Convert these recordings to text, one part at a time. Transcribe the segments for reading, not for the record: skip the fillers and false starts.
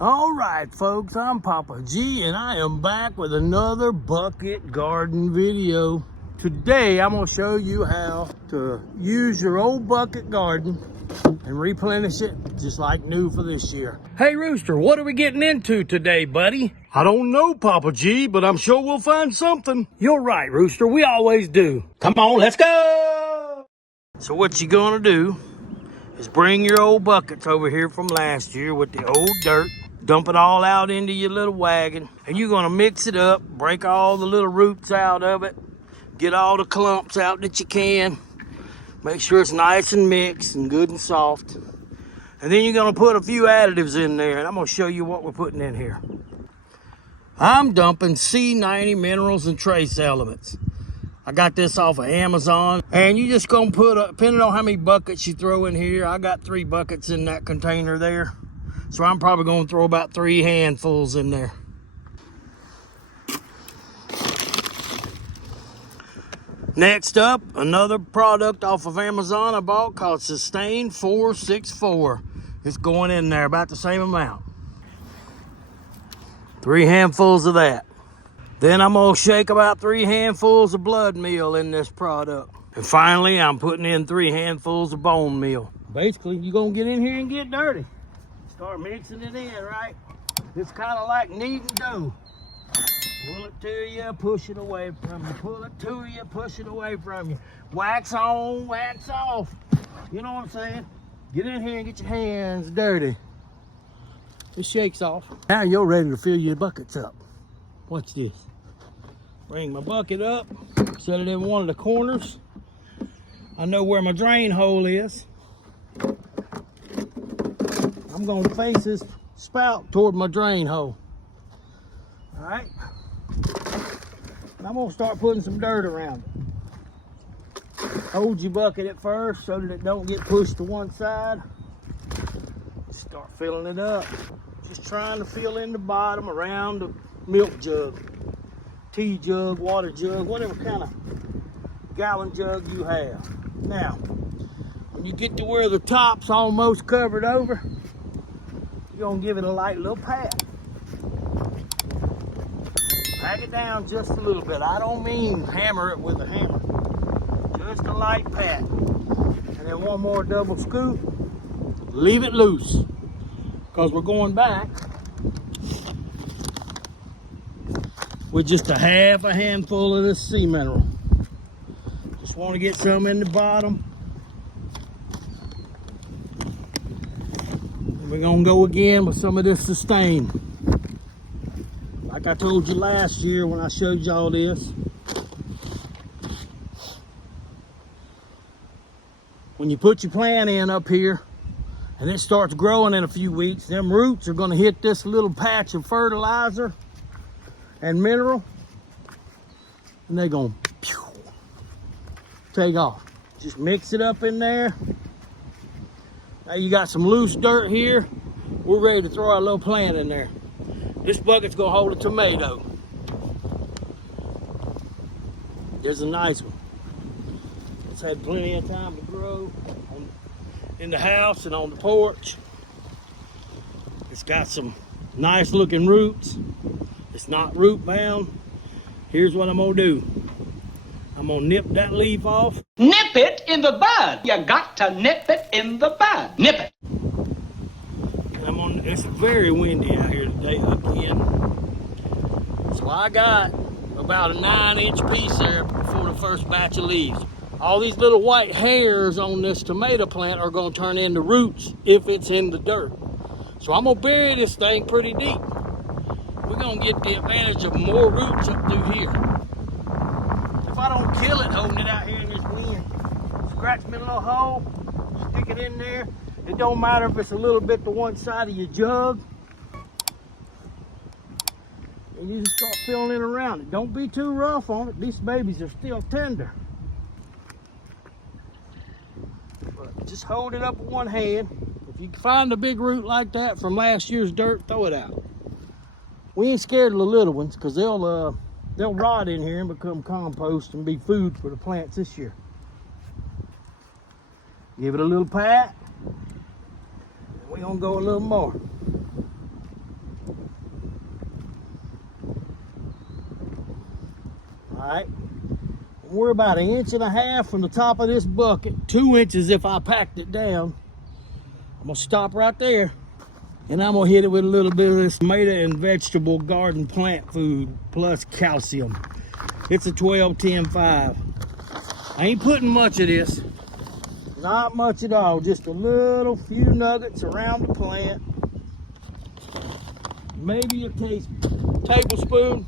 All right, folks, I'm Papa G, and I am back with another bucket garden video. Today, I'm going to show you how to use your old bucket garden and replenish it just like new for this year. Hey, Rooster, what are we getting into today, buddy? I don't know, Papa G, but I'm sure we'll find something. You're right, Rooster. We always do. Come on, let's go! So what you gonna do is bring your old buckets over here from last year with the old dirt. Dump it all out into your little wagon, and you're gonna mix it up, break all the little roots out of it, get all the clumps out that you can, make sure it's nice and mixed and good and soft. And then you're gonna put a few additives in there, and I'm gonna show you what we're putting in here. I'm dumping C90 minerals and trace elements. I got this off of Amazon, and you just gonna put, depending on how many buckets you throw in here, I got 3 buckets in that container there. So I'm probably gonna throw about 3 handfuls in there. Next up, another product off of Amazon I bought called Sustain 464. It's going in there about the same amount. 3 handfuls of that. Then I'm gonna shake about 3 handfuls of blood meal in this product. And finally, I'm putting in 3 handfuls of bone meal. Basically, you're gonna get in here and get dirty. Start mixing it in, right? It's kind of like kneading dough. Pull it to you, push it away from you. Pull it to you, push it away from you. Wax on, wax off. You know what I'm saying? Get in here and get your hands dirty. It shakes off. Now you're ready to fill your buckets up. Watch this. Bring my bucket up, set it in one of the corners. I know where my drain hole is. I'm gonna face this spout toward my drain hole. All right. And I'm gonna start putting some dirt around it. Hold your bucket at first so that it don't get pushed to one side. Start filling it up. Just trying to fill in the bottom around the milk jug, tea jug, water jug, whatever kind of gallon jug you have. Now, when you get to where the top's almost covered over, you're gonna give it a light little pat. Pack it down just a little bit. I don't mean hammer it with a hammer. Just a light pat. And then one more double scoop. Leave it loose. Because we're going back with just a half a handful of this sea mineral. Just want to get some in the bottom. We're gonna go again with some of this Sustain. Like I told you last year when I showed y'all this. When you put your plant in up here and it starts growing in a few weeks, them roots are gonna hit this little patch of fertilizer and mineral, and they're gonna take off. Just mix it up in there. Now you got some loose dirt here. We're ready to throw our little plant in there. This bucket's gonna hold a tomato. There's a nice one. It's had plenty of time to grow in the house and on the porch. It's got some nice looking roots. It's not root bound. Here's what I'm gonna do. I'm gonna nip that leaf off. Nip it in the bud. You got to nip it in the bud. Nip it. It's very windy out here today again. So I got about a 9-inch piece there before the first batch of leaves. All these little white hairs on this tomato plant are gonna turn into roots if it's in the dirt. So I'm gonna bury this thing pretty deep. We're gonna get the advantage of more roots up through here. If I don't kill it holding it out here in this wind, scratch me a little hole, stick it in there. It don't matter if it's a little bit to one side of your jug. And you just start filling it around it. Don't be too rough on it. These babies are still tender. But just hold it up with one hand. If you find a big root like that from last year's dirt, throw it out. We ain't scared of the little ones because they'll rot in here and become compost and be food for the plants this year. Give it a little pat. We're gonna go a little more. right? We're about 1.5 inches from the top of this bucket, 2 inches if I packed it down. I'm gonna stop right there, and I'm gonna hit it with a little bit of this tomato and vegetable garden plant food plus calcium. It's a 12-10-5. I ain't putting much of this, not much at all, just a little few nuggets around the plant. Maybe a tablespoon.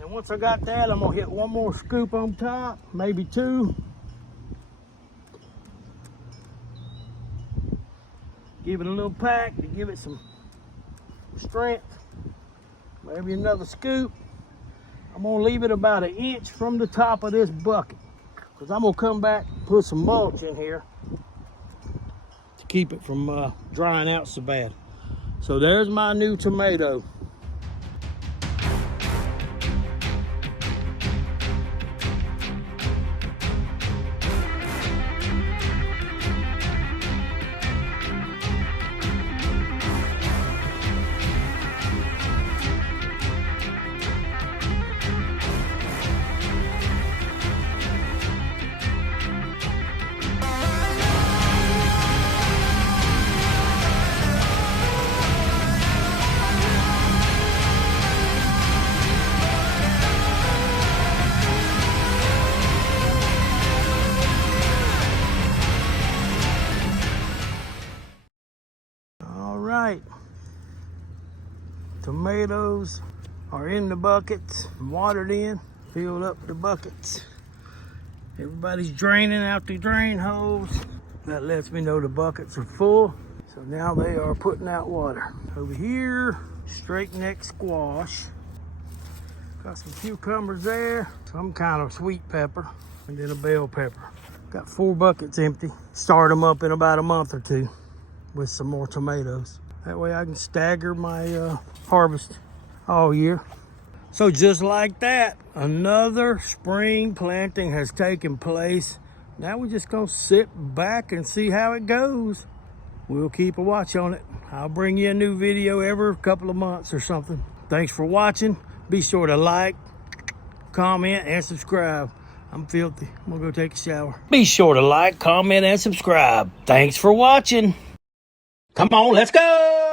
And once I got that, I'm gonna hit one more scoop on top, maybe 2. Give it a little pack to give it some strength. Maybe another scoop. I'm gonna leave it about 1 inch from the top of this bucket, because I'm gonna come back and put some mulch in here to keep it from drying out so bad. So there's my new tomato. Right, tomatoes are in the buckets, watered in, filled up the buckets. Everybody's draining out the drain hose. That lets me know the buckets are full. So now they are putting out water. Over here, straight neck squash. Got some cucumbers there, some kind of sweet pepper, and then a bell pepper. Got 4 buckets empty. Start them up in about a month or 2. With some more tomatoes. That way I can stagger my harvest all year. So just like that, another spring planting has taken place. Now we're just gonna sit back and see how it goes. We'll keep a watch on it. I'll bring you a new video every couple of months or something. Thanks for watching. Be sure to like, comment, and subscribe. I'm filthy. I'm gonna go take a shower. Be sure to like, comment, and subscribe. Thanks for watching. Come on, let's go!